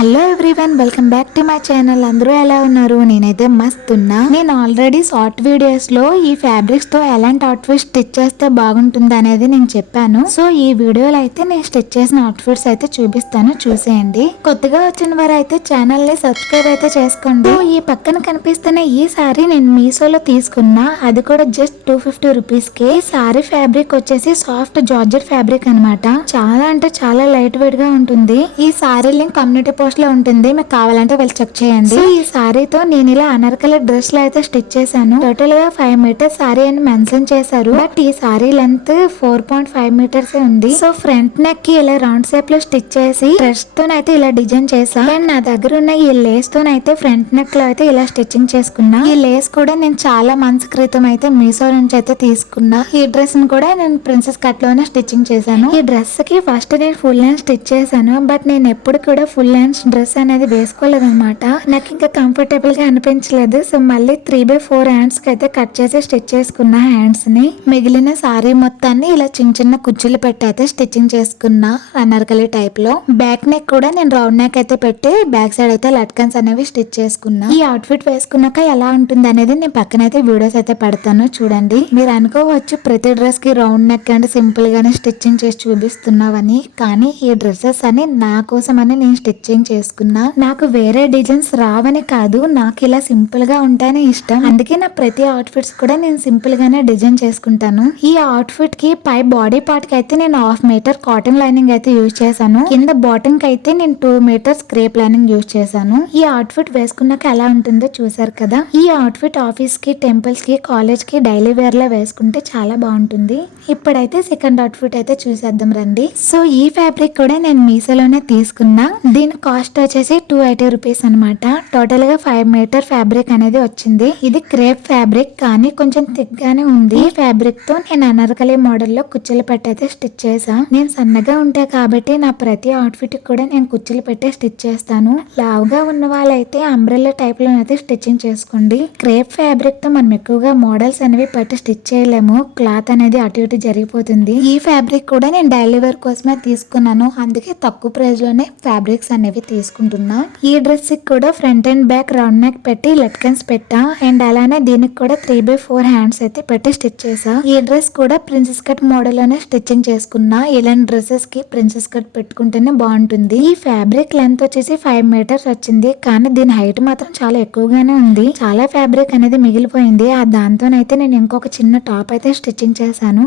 Hello everyone, welcome back to my channel. అందరూ ఎలా ఉన్నారు? నేనైతే మస్త్ ఉన్నా. నేను ఆల్రెడీ షార్ట్ వీడియోస్ లో ఈ ఫ్యాబ్రిక్స్ తో ఎలాంటి అవుట్ఫిట్స్ స్టిచ్ చేస్తే బాగుంటుంది అనేది నేను చెప్పాను. సో ఈ వీడియోలో అయితే నేను స్టిచ్ చేసిన అవుట్ఫిట్స్ అయితే చూపిస్తాను, చూసేయండి. కొత్తగా వచ్చిన వారు అయితే ఛానల్ ని సబ్స్క్రైబ్ అయితే చేసుకోండి. ఈ పక్కన కనిపిస్తున్న ఈ సారీ నేను మీషోలో తీసుకున్నా, అది కూడా జస్ట్ 250 రూపీస్ కి. ఈ సారీ ఫ్యాబ్రిక్ వచ్చేసి సాఫ్ట్ జార్జెట్ ఫ్యాబ్రిక్ అనమాట. చాలా అంటే చాలా లైట్ వెయిట్ గా ఉంటుంది. ఈ సారీ లింక్ కమ్యూనిటీ పోస్ట్ లో ఉంటుంది, మీకు కావాలంటే వెళ్ళి చెక్ చేయండి. ఈ సారీతో నేను ఇలా అనార్కలి డ్రెస్ లో అయితే స్టిచ్ చేశాను. టోటల్ గా 5 మీటర్స్ సారీ అని మెన్షన్ చేశారు, బట్ ఈ సారీ లెంత్ 4.5 మీటర్స్ ఉంది. సో ఫ్రంట్ నెక్ కి ఇలా రౌండ్ షేప్ లో స్టిచ్ చేసి డ్రెస్ తోనైతే ఇలా డిజైన్ చేసా. అండ్ నా దగ్గర ఉన్న ఈ లేస్ తోనైతే ఫ్రంట్ నెక్ లో అయితే ఇలా స్టిచ్చింగ్ చేసుకున్నా. ఈ లేస్ కూడా నేను చాలా మంత్స్ క్రితం అయితే మీషో నుంచి అయితే తీసుకున్నా. ఈ డ్రెస్ ని కూడా నేను ప్రిన్సెస్ కట్ లోనే స్టిచ్చింగ్ చేశాను. ఈ డ్రెస్ కి ఫస్ట్ నేను ఫుల్ హ్యాండ్ స్టిచ్ చేశాను, బట్ నేను ఎప్పుడు కూడా ఫుల్ హ్యాండ్ డ్రెస్ అనేది వేసుకోలేదు అనమాట. నాకు ఇంకా కంఫర్టబుల్ గా అనిపించలేదు. సో మళ్ళీ 3/4 హ్యాండ్స్ కి అయితే కట్ చేసి స్టిచ్ చేసుకున్నా హ్యాండ్స్ ని. మిగిలిన సారీ మొత్తాన్ని ఇలా చిన్న చిన్న కుచ్చులు పెట్టి అయితే స్టిచ్చింగ్ చేసుకున్నా అనార్కలి టైప్ లో. బ్యాక్ నెక్ కూడా నేను రౌండ్ నెక్ అయితే పెట్టి బ్యాక్ సైడ్ అయితే లట్కన్స్ అనేవి స్టిచ్ చేసుకున్నా. ఈ అవుట్ఫిట్ వేసుకున్నాక ఎలా ఉంటుంది అనేది నేను పక్కన అయితే వీడియోస్ అయితే పెడతాను, చూడండి. మీరు అనుకోవచ్చు ప్రతి డ్రెస్ కి రౌండ్ నెక్ అంటే సింపుల్ గానే స్టిచ్చింగ్ చేసి చూపిస్తున్నావని, కానీ ఈ డ్రెస్సెస్ అని నా కోసం అని నేను స్టిచ్చింగ్ చేసుకున్నా. నాకు వేరే డిజైన్స్ రావని కాదు, నాకు ఇలా సింపుల్ గా ఉంటానే ఇష్టం. అందుకే నా ప్రతి అవుట్ఫిట్స్ కూడా నేను సింపుల్ గానే డిజైన్ చేసుకుంటాను. ఈ అవుట్ఫిట్ కి పై బాడీ పార్ట్ కి అయితే నేను 1/2 మీటర్ కాటన్ లైనింగ్ అయితే యూజ్ చేశాను. కింద బాటమ్ కి అయితే నేను 2 మీటర్స్ క్రేప్ లైనింగ్ యూజ్ చేశాను. ఈ అవుట్ఫిట్ వేసుకున్నాక ఎలా ఉంటుందో చూసారు కదా. ఈ అవుట్ఫిట్ ఆఫీస్ కి, టెంపుల్స్ కి, కాలేజ్ కి డైలీ వేర్ లో వేసుకుంటే చాలా బాగుంటుంది. ఇప్పుడైతే సెకండ్ అవుట్ఫిట్ అయితే చూసేద్దాం రండి. సో ఈ ఫ్యాబ్రిక్ కూడా నేను మీషోలోనే తీసుకున్నా. దీని కాస్ట్ వచ్చేసి 280 రూపీస్ అనమాట. టోటల్ గా 5 మీటర్ ఫ్యాబ్రిక్ అనేది వచ్చింది. ఇది క్రేప్ ఫ్యాబ్రిక్, కానీ కొంచెం థిక్ గానే ఉంది. ఈ ఫ్యాబ్రిక్ తో నేను అనార్కలి మోడల్ లో కుచ్చులు పెట్టయితే స్టిచ్ చేసా. నేను సన్నగా ఉంటా కాబట్టి నా ప్రతి అవుట్ఫిట్ కూడా నేను కుచ్చులు పెట్టే స్టిచ్ చేస్తాను. లావుగా ఉన్న వాళ్ళైతే అంబ్రెల్లా టైప్ లో అయితే స్టిచ్చింగ్ చేసుకోండి. క్రేప్ ఫ్యాబ్రిక్ తో మనం ఎక్కువగా మోడల్స్ అనేవి పెట్టి స్టిచ్ చేయలేము, క్లాత్ అనేది అటు ఇటు జరిగిపోతుంది. ఈ ఫ్యాబ్రిక్ కూడా నేను డైలీ వేర్ కోసమే తీసుకున్నాను, అందుకే తక్కువ ప్రైస్ లోనే ఫ్యాబ్రిక్స్ అనేవి తీసుకుంటున్నా. ఈ డ్రెస్ కి కూడా front and back round neck పెట్టి లట్కన్స్ పెట్టా. అండ్ అలానే దీనికి కూడా 3/4 హ్యాండ్స్ అయితే పెట్టి స్టిచ్ చేసా. ఈ డ్రెస్ కూడా ప్రిన్సెస్ కట్ మోడల్ లోనే స్టిచ్చింగ్ చేసుకున్నా. ఇలాంటి డ్రెస్సెస్ కి ప్రిన్సెస్ కట్ పెట్టుకుంటేనే బాగుంటుంది. ఈ ఫ్యాబ్రిక్ లెంత్ వచ్చేసి 5 మీటర్స్ వచ్చింది, కానీ దీని హైట్ మాత్రం చాలా ఎక్కువగానే ఉంది. చాలా ఫ్యాబ్రిక్ అనేది మిగిలిపోయింది. ఆ దాంతోనైతే నేను ఇంకొక చిన్న టాప్ అయితే స్టిచ్చింగ్ చేశాను,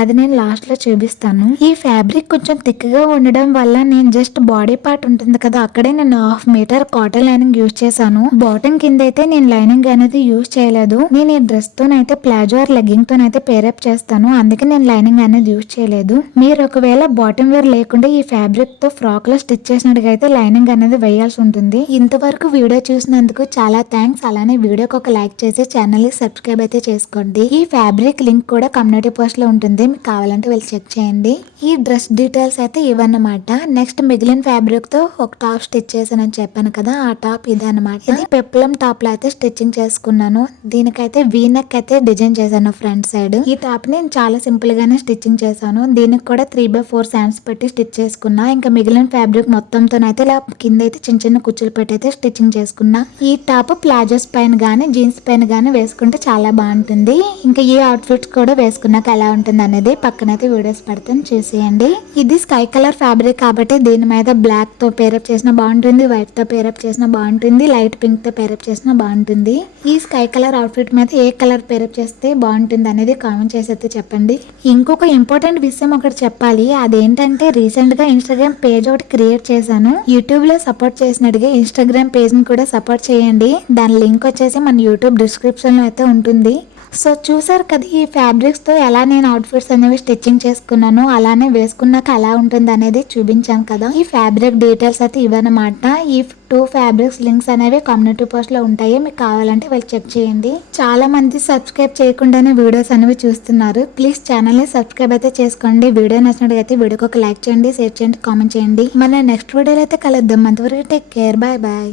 అది నేను లాస్ట్ లో చూపిస్తాను. ఈ ఫ్యాబ్రిక్ కొంచెం థిక్ గా ఉండడం వల్ల నేను జస్ట్ బాడీ పార్ట్ ఉంటుంది కదా, అక్కడే నేను 1/2 మీటర్ కాటన్ లైనింగ్ యూజ్ చేశాను. బాటమ్ కింద అయితే నేను లైనింగ్ అనేది యూజ్ చేయలేదు. నేను ఈ డ్రెస్ తోనైతే ప్లాజో ఆర్ లెగ్గింగ్ తోనైతే పేరప్ చేస్తాను, అందుకే నేను లైనింగ్ అనేది యూజ్ చేయలేదు. మీరు ఒకవేళ బాటమ్ వేర్ లేకుండా ఈ ఫ్యాబ్రిక్ తో ఫ్రాక్ లో స్టిచ్ చేసినట్టుగా అయితే లైనింగ్ అనేది వేయాల్సి ఉంటుంది. ఇంతవరకు వీడియో చూసినందుకు చాలా థ్యాంక్స్. అలానే వీడియోకి ఒక లైక్ చేసి ఛానల్ ని సబ్స్క్రైబ్ అయితే చేసుకోండి. ఈ ఫ్యాబ్రిక్ లింక్ కూడా కమ్యూనిటీ పోస్ట్ లో ఉంటుంది, మీకు కావాలంటే వెళ్ళి చెక్ చేయండి. ఈ డ్రెస్ డీటెయిల్స్ అయితే ఇవన్నమాట. నెక్స్ట్ మిగిలిన ఫ్యాబ్రిక్ తో ఒక టాప్ స్టిచ్ చేశానని చెప్పాను కదా, ఆ టాప్ ఇదన్నమాట. ఇది పెప్లం టాప్ లో అయితే స్టిచ్చింగ్ చేసుకున్నాను. దీనికైతే వీ నెక్ అయితే డిజైన్ చేశాను ఫ్రంట్ సైడ్. ఈ టాప్ ని నేను చాలా సింపుల్ గానే స్టిచ్చింగ్ చేశాను. దీనికి కూడా 3/4 హ్యాండ్స్ పెట్టి స్టిచ్ చేసుకున్నా. ఇంకా మిగిలిన ఫ్యాబ్రిక్ మొత్తంతోనైతే ఇలా కింద అయితే చిన్న చిన్న కుచ్చులు పెట్టి అయితే స్టిచ్చింగ్ చేసుకున్నా. ఈ టాప్ ప్లాజోస్ పైన గానీ జీన్స్ పైన గానీ వేసుకుంటే చాలా బాగుంటుంది. ఇంకా ఈ అవుట్ఫిట్స్ కూడా వేసుకున్నాక ఎలా ఉంటుంది అనేది పక్కనైతే వీడియోస్ పెడతాను, చూసేయండి. ఇది స్కై కలర్ ఫ్యాబ్రిక్ కాబట్టి దీని మీద బ్లాక్ తో పేరప్ చేసినా బాగుంటుంది, వైట్ తో పేరప్ చేసినా బాగుంటుంది, లైట్ పింక్ తో పేరప్ చేసినా బాగుంటుంది. ఈ స్కై కలర్ అవుట్ఫిట్ మీద ఏ కలర్ పేరప్ చేస్తే బాగుంటుంది అనేది కామెంట్ చేసి అయితే చెప్పండి. ఇంకొక ఇంపార్టెంట్ విషయం ఒకటి చెప్పాలి, అదేంటంటే రీసెంట్ గా ఇన్స్టాగ్రామ్ పేజ్ ఒకటి క్రియేట్ చేశాను. యూట్యూబ్ లో సపోర్ట్ చేసినట్టుగా ఇన్స్టాగ్రామ్ పేజ్ ని కూడా సపోర్ట్ చేయండి. దాని లింక్ వచ్చేసి మన యూట్యూబ్ డిస్క్రిప్షన్ లో అయితే ఉంటుంది. సో చూసారు కదా, ఈ ఫ్యాబ్రిక్స్ తో ఎలా నేను అవుట్ఫిట్స్ అనేవి స్టిచ్చింగ్ చేసుకున్నాను, అలానే వేసుకున్నాక ఎలా ఉంటుంది అనేది చూపించాను కదా. ఈ ఫ్యాబ్రిక్ డీటెయిల్స్ అయితే ఇవన్నమాట. ఈ 2 ఫ్యాబ్రిక్స్ లింక్స్ అనేవి కమ్యూనిటీ పోస్ట్ లో ఉంటాయి, మీకు కావాలంటే వెళ్ళి చెక్ చేయండి. చాలా మంది సబ్స్క్రైబ్ చేయకుండానే వీడియోస్ అనేవి చూస్తున్నారు. ప్లీజ్ ఛానల్ ని సబ్స్క్రైబ్ అయితే చేసుకోండి. వీడియో నచ్చినట్లయితే వీడియోకి ఒక లైక్ చేయండి, షేర్ చేయండి, కామెంట్ చేయండి. మన నెక్స్ట్ వీడియోలో అయితే కలుద్దాం. అంతవరకు టేక్ కేర్, బాయ్ బాయ్.